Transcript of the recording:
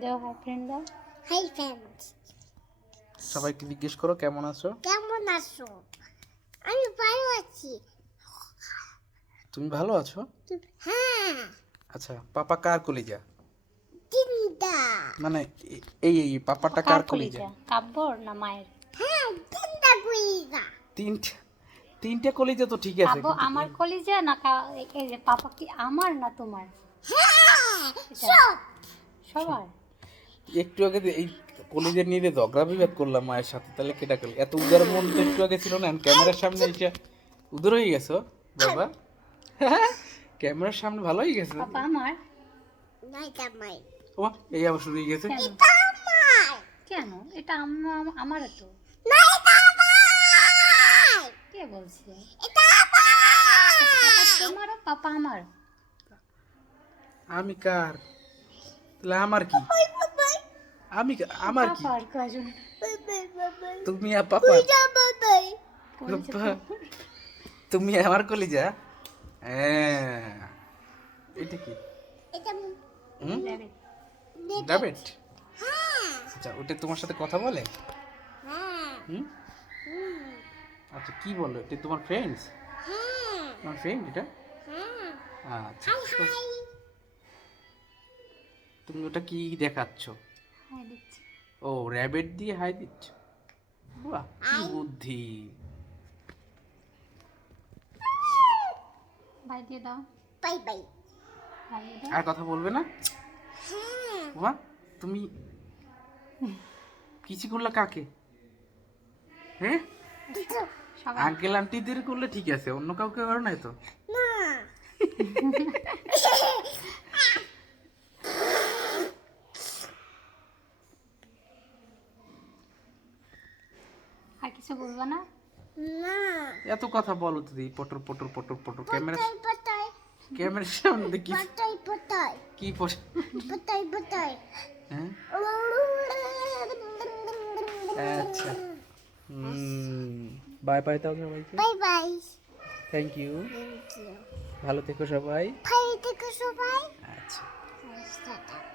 দেও hi friend দাও। Hi friends সবাইকে জিজ্ঞেস করো কেমন আছো? কেমন আছো? আমি ভালো আছি। তুমি ভালো আছো? হ্যাঁ। আচ্ছা পাপা কার কলিজা? তিনটা মানে এই এই পাপাটা কার কলিজা? কাব্যর না মায়ের? হ্যাঁ তিনটা গুইগা তিনটা তিনটা কলিজা তো ঠিক আছে আমার কলিজা না কা- এই যে পাপা কি আমার না তোমার? হ্যাঁ সব। সবার? একটু আগে এই কলেজে নিয়ে ঝগড়া বিবাদ করলাম মায়ের সাথে তাহলে কেটা করল? এত উদার মন তো একটু আগে ছিল না? ক্যামেরার সামনে এসে উদার হয়ে গেছো বাবা। ক্যামেরার সামনে ভালো হয়ে গেছে? পাপা আমার? ও এই আবার শুরু হয়ে গেছে? কেন? এটা আম- আমারও তো। কে বলছে? এটা আমার। পাপা আমার। আমি কার? তাহলে আমার কি? আমি আমার কি? তুমি আর পাপা? তুমি আমার কলিজা? হ্যাঁ। এটা কি। রাবেট হ্যাঁ। আচ্ছা ওটা তোমার সাথে কথা বলে? হ্যাঁ। হুম? হুম, আচ্ছা কি বলো এটা তোমার ফ্রেন্ডস হ্যাঁ। তোমার ফ্রেন্ড এটা? হ্যাঁ। আচ্ছা তুমি ওটা কি দেখাচ্ছ? দিচ্ছি। ও র্যাবেট দিয়ে হাই দিচ্ছ? বাহ কি বুদ্ধি। ভাই দিয়ে দাও। Bye bye. আর কথা বলবে না? বাবা তুমি কিছু করলা কাকে? হ্যাঁ আঙ্কেল আন্টিদের করলে ঠিক আছে অন্য কাউকে করো নাই তো? না। কিছু বলব না? না। এত কথা বলো তো দিই পটর পটর পটর পটর ক্যামেরা পটাই পটাই। ক্যামেরার সামনে দেখি। পটাই পটাই। কি পট- পটাই পটাই। হ্যাঁ? আচ্ছা। বাই বাই তাও সবাইকে। Bye bye. Thank you thank you ভালো থেকো সবাই। ভাই থেকো সবাই। আচ্ছা। টাটা